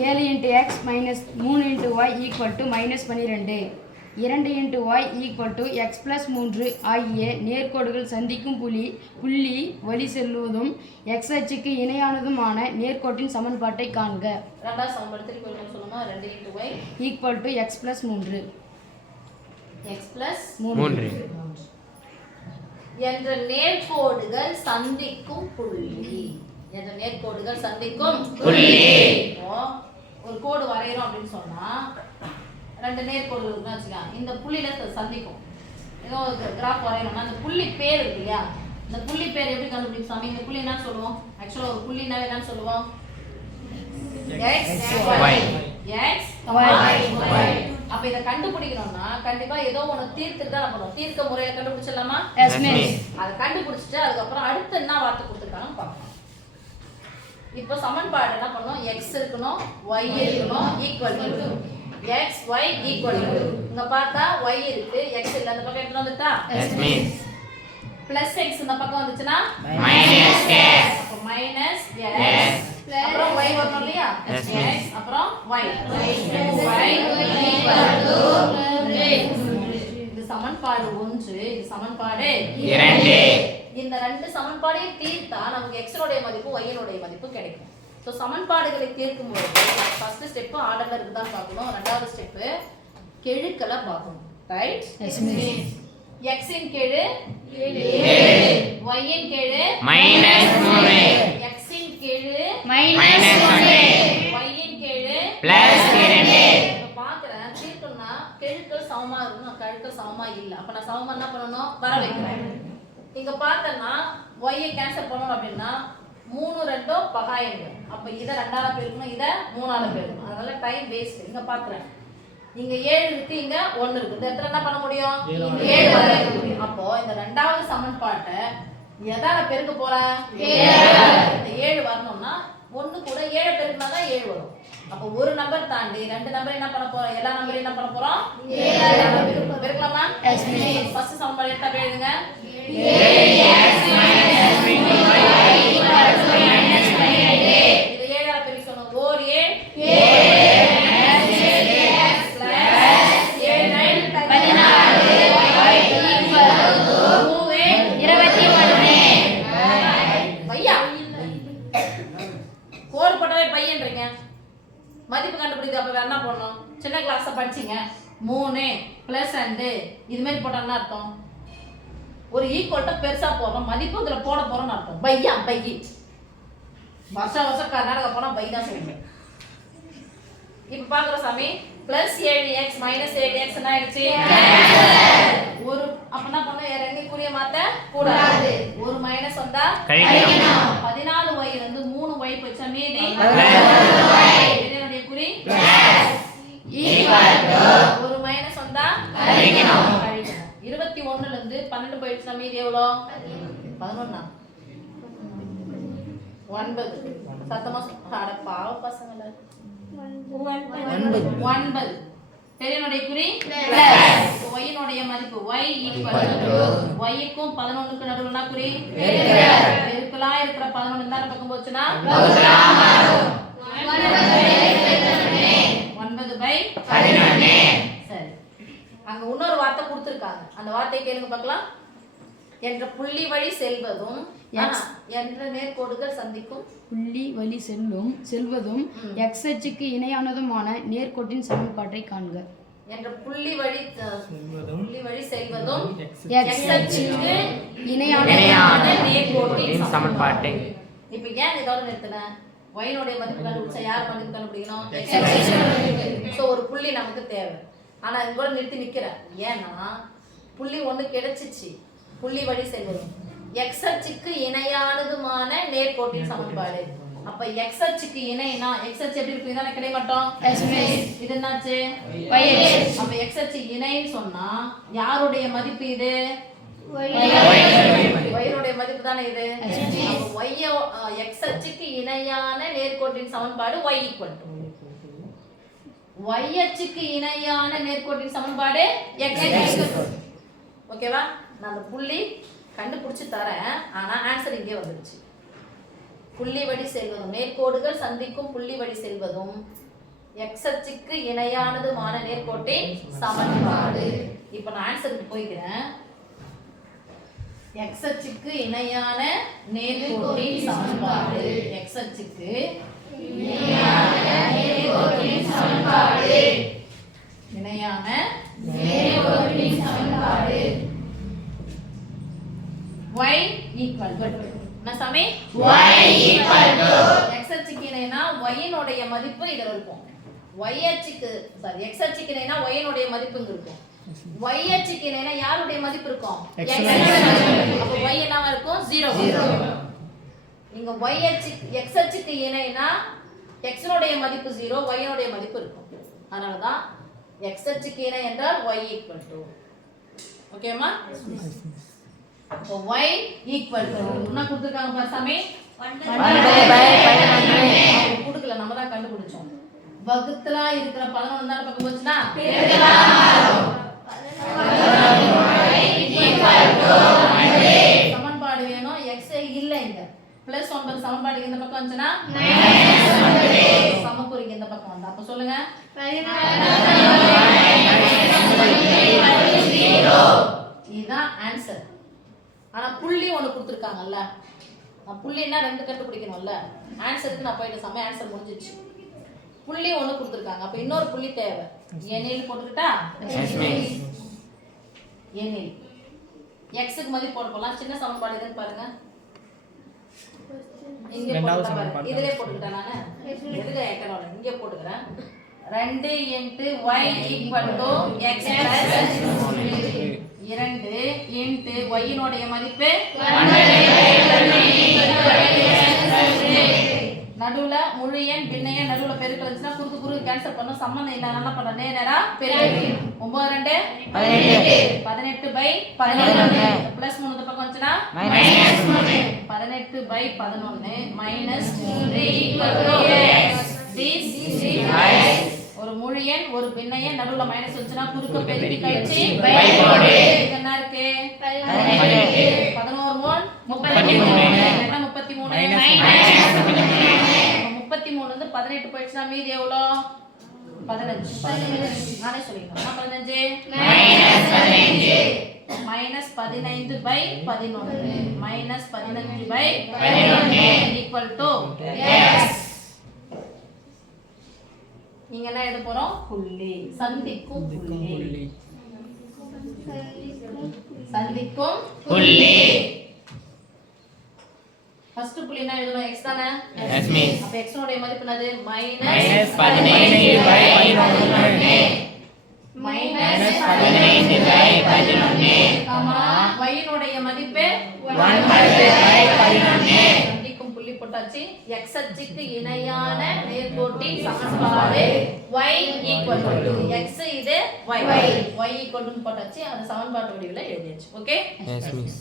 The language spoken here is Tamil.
7 × x minus 3 × y equal to -12 2 × y equal to x + 3 ஆகிய நேர்கோடுகள் சந்திக்கும் புள்ளி வழி செல்வதும் x அச்சுக்கு இணையானதுமான நேர்கோட்டின் சமன்பாட்டை காண்க. ரெண்டாவது சமன்பாடு திருப்பி சொல்லுமா. 2 × y ஈக்குவல் டு x + 3 என்ற நேர்கோடுகள் சந்திக்கும் புள்ளி. ஒரு கோடு வரையறோம் அப்படின்னு சொன்னா ரெண்டு நேர்கோடுகள் இருக்குன்னு வச்சுக்கலாம். இந்த புள்ளியில சந்திக்கும். ஏதோ கிராஃப் வரையணும்னா அந்த புள்ளி பேர் இருக்கு இல்லையா, இந்த புள்ளி பேர் எப்படி கண்டுபிடிச்சாமி? இந்த புள்ளி என்ன சொல்லுவோம்? ஆக்சுவலா ஒரு புள்ளினாவே என்ன சொல்லுவோம்? x y. அப்ப இத கண்டுபிடிக்கணும்னா கண்டிப்பா ஏதோ ஒன்னு தீர்த்துட்டு தான் பண்ணணும். தீர்க்க முறையில கண்டுபிடிச்சிடலாமா? Yes miss. அத கண்டுபிடிச்சிட்டு அதுக்கு அப்புறம் அடுத்து என்ன வார்த்தை கொடுத்திருக்காங்கன்னு பார்ப்போம். இப்போ சமன்பாடு என்ன பண்ணனும்? x இருக்கணும், y இருக்கணும், equal to x y equal to. இங்க பார்த்தா y இருக்கு, x இல்ல. அந்த பக்கம் என்ன வந்துட்டா? Yes miss. பிளஸ் x இந்த பக்கம் வந்துச்சுனா மைனஸ் x. அப்ப மைனஸ் x அப்புறம் y வரணும் இல்லையா? x அப்புறம் y ஈக்குவல் டு 2. இது சமன்பாடு 1, இது சமன்பாடு 2. இந்த ரெண்டு சமன்பாடையும் தீர்த்தா நமக்கு x உடைய மதிப்பு y உடைய மதிப்பு கிடைக்கும். சோ சமன்பாடுகளை தீர்க்கும்போது ஃபர்ஸ்ட் ஸ்டெப் ஆர்டர்ல இருக்குதான் பார்க்கணும். ரெண்டாவது ஸ்டெப் கெழுக்களை பார்க்கணும். ரைட்? Yes miss. x இன் கெழு 7, y இன் கெழு -3, x இன் கெழு -1, y இன் கெழு +2. இப்ப பாக்குறேன் தீர்க்கணும்னா கெழுக்கள் சமமா இருக்கணும், கெழுக்கள் சமமா இல்ல. அப்ப நான் சமமா என்ன பண்ணனும்? வர வைக்கிறேன். இங்க பார்த்தனா y ஐ கேன்சல் பண்ணனும் அப்படினா 3 2 பகாயங்கள். அப்ப இத ரெண்டால பெருக்கணும், இத மூணால பெருக்கணும். அதனால டைம் வேஸ்ட். இங்க பாக்குறேன் இங்க 7 இருக்கு, இங்க 1 இருக்கு. இந்த இடத்துல என்ன பண்ண முடியும்? 7 வரைய முடியும். அப்போ இந்த இரண்டாவது சமன்பாட்டை எதால பெருக்க போறேன்? 7. இந்த 7 வரணும்னா 1 கூட 7 பெருக்கினா தான் 7 வரும். அப்ப ஒரு நம்பர் தாண்டி ரெண்டு நம்பர் என்ன பண்ண போறோம்? எல்லா நம்பரையும் என்ன பண்ண போறோம்? 7 பெருக்கலாமா? Yes miss. ஃபர்ஸ்ட் சமன்பாடு எடுத்து எழுதுங்க. 7x - 3y = -12. இது 7 ஆல பெருக்கி சொன்னோம். ஓர் 7 மதிப்பு கண்டுபிடிக்க. அப்ப வேற என்ன பண்ணணும்? சின்ன கிளாஸ்ல படிச்சீங்க 3 + 2 இது மாதிரி போட்டோம்னா அர்த்தம் ஒரு ஈக்குவல்ட்ட பெருசா போறோம், மதிப்பு இதுல போட போறோம்னு அர்த்தம். பையா பை. வருஷம் கர்நாடகா போனா பை தான் சொல்லுவேன். இப்ப பாக்குற சாமி +7x -7x என்ன ஆயிடுச்சு? ஒரு அப்ப என்ன பண்ண? ரெண்டு குறிய மாத்த கூடாது. ஒரு மைனஸ் வந்தா கழிக்கணும். 14y வந்து 3y போச்சா மீதி 14y. இதனுடைய குறி ஈக்குவல் டு ஒரு மைனஸ் வந்தா கழிக்கணும். 21 ல இருந்து 12 போயிடுச்சா மீதி எவ்வளவு? 11. 9. சத்தமா அட பாவ பசங்கள 9. தெரியனுடைய குறி பிளஸ். y னுடைய மதிப்பு y ஈக்குவல் டு y க்கும் 11 க்கு நடுவுல என்ன குறி? பெருக்கலா இருக்கிற 11 இந்த பக்கம் போச்சுனா வகுத்தலா மாறும். 9/11. சரி. அங்க இன்னொரு வார்த்தை கொடுத்திருக்காங்க. அந்த வார்த்தையை கேளுங்க பார்க்கலாம். என்ற புள்ளி வழி செல்வதும் என்ற நேர்கோடுகள் சந்திக்கும் புள்ளி வழி செல்வதும் x அச்சுக்கு இணையானதுமான நேர்கோட்டின் சமன்பாட்டை காண்க. என்ற புள்ளி வழி செல்வதும் x அச்சுக்கு இணையான நேர்கோட்டின் சமன்பாட்டை. இப்போ ஏன் இதோட நிறுத்தினேன்? y னுடைய மதிப்பு கண்டுபிடிச்சா யார் மதிப்பு கண்டுபிடிக்கணும்? x அச்சு. சோ ஒரு புள்ளி நமக்கு தேவை. ஆனா இதோட நிறுத்தி நிக்கிறேன். ஏன்னா புள்ளி ஒண்ணு கிடைச்சிச்சு. புள்ளி வழி செல்வதும் x அச்சுக்கு இணையானதுமான நேர்கோட்டின் சமன்பாடு. அப்ப x அச்சுக்கு இணைனா x அச்சு எப்படி இருக்கு? இதான கிடைமட்டம். Yes miss. இது என்னாச்சு? y அச்சு. அப்ப x அச்சு இணைன்னு சொன்னா யாருடைய மதிப்பு இது? y னுடைய மதிப்பு தானே இது. அப்ப y x அச்சுக்கு இணையான நேர்கோட்டின் சமன்பாடு y ஈக்குவல் டு y அச்சுக்கு இணையான நேர்கோட்டின் சமன்பாடு x ஈக்குவல் டு. ஓகேவா? நான் அந்த புள்ளி கண்டுபிடிச்சு தரேன். ஆனா ஆன்சர் இங்கே வந்துருச்சு. புள்ளி வழி செல்வதும் நேர்கோடுகள் சந்திக்கும் புள்ளி வழி செல்வதும் x அச்சுக்கு இணையானதுமான நேர்கோட்டின் சமன்பாடு. இப்போ நான் ஆன்சருக்கு போய்க்கிறேன். x அச்சுக்கு இணையான நேர்கோட்டின் சமன்பாடு. x அச்சுக்கு இணையான நேர்கோட்டின் சமன்பாடு. இணையான நேர்கோட்டின் சமன்பாடு. y equal to என்ன சாமி? Y equal to x அச்சுக்கு இணைனா y னுடைய மதிப்பு இதுல இருக்கும். y அச்சுக்கு சாரி x அச்சுக்கு இணைனா y னுடைய மதிப்பு இங்க இருக்கும். y அச்சுக்கு இணைனா யாருடைய மதிப்பு இருக்கும்? x அப்ப y என்னவா இருக்கும்? 0. இங்க y அச்சுக்கு x அச்சுக்கு இணைனா x னுடைய மதிப்பு 0, y னுடைய மதிப்பு இருக்கும். அதனால தான் x அச்சுக்கு இணை என்றால் y equal to. ஓகேமா? அப்போ y equal to என்ன கொடுத்திருக்காங்க பாரு சாமி? 11/11 கொடுக்கல, நம்ம தான் கண்டுபிடிச்சோம். வகுத்தலா இருக்கிற 11 தான பக்கம் போச்சுனா பெருக்கலா மாறும். சமன்பாடு வேணும், x இல்ல இங்க. +9 சமன்பாடுக்கு இந்த பக்கம் வந்துனா -9 சமக்குறிக்கு இந்த பக்கம் வந்தா அப்ப சொல்லுங்க 0. இதுதான் ஆன்சர். ஆனா புள்ளி ஒன்னு கொடுத்திருக்காங்கல்ல, நான் புள்ளினா 2 கண்டுபிடிக்கணும்ல. ஆன்சருக்கு நான் போயிட்ட சமயம் ஆன்சர் முடிஞ்சிச்சு. புள்ளி ஒன்னு கொடுத்திருக்காங்க, அப்ப இன்னொரு புள்ளி தேவை. எனில் போட்டுக்கிட்டா எனில் x க்கு மதிப்பு போட போலாம். சின்ன சமன்பாடு எதுன்னு பாருங்க. இங்க போட்டுட்டா பாருங்க, இதிலே போட்டுட்டேன் நானு. எதுக்கு ஏக்கறோம் இங்க போட்டுக்கறேன். 2 * y = x + 2 * y னுடைய மதிப்பு நடுவுல முழு எண் பின்ன எண் நடுவுல பெருக்கல் இருந்துச்சுனா குறுக்கு குறுக்கு கேன்சல் பண்ணனும். சம்மந்தம் இல்ல என்ன பண்ணணும்? நேரா பெருக்கல். 9 2 18/11 பிளஸ் 3 இந்த பக்கம் வந்துச்சுனா -3 18/11 -3 ஒரு முழு எண் ஒரு பின்ன எண் நடுவுல மைனஸ் வந்துச்சுனா குறுக்க பெருக்கி கழிச்சு பை போடு. என்ன இருக்கு? 11 3 33 என்ன 33 33 வந்து 18 போயிடுச்சுனா மீதி எவ்வளோ? 15. நானே சொல்லிக்கிறேன். 15 -15/11 -15/11 equal to நீங்க என்ன எழுத போறோம்? புள்ளி. சந்திக்கும் புள்ளி. சந்திக்கும் புள்ளி. ஃபர்ஸ்ட் புள்ளி என்ன எழுதணும்? x தானே? Yes miss. அப்ப x னுடைய மதிப்பு என்னது? -15/11 கமா y னுடைய மதிப்பு 1/11 சந்திக்கும் புள்ளி போட்டாச்சு. x அச்சுக்கு இணையான நேர்கோட்டின் சமன்பாடு y equal to x இது y equal to போட்டாச்சு. அது சமன்பாட்டு வடிவில எழுதியாச்சு. ஓகே? Yes miss.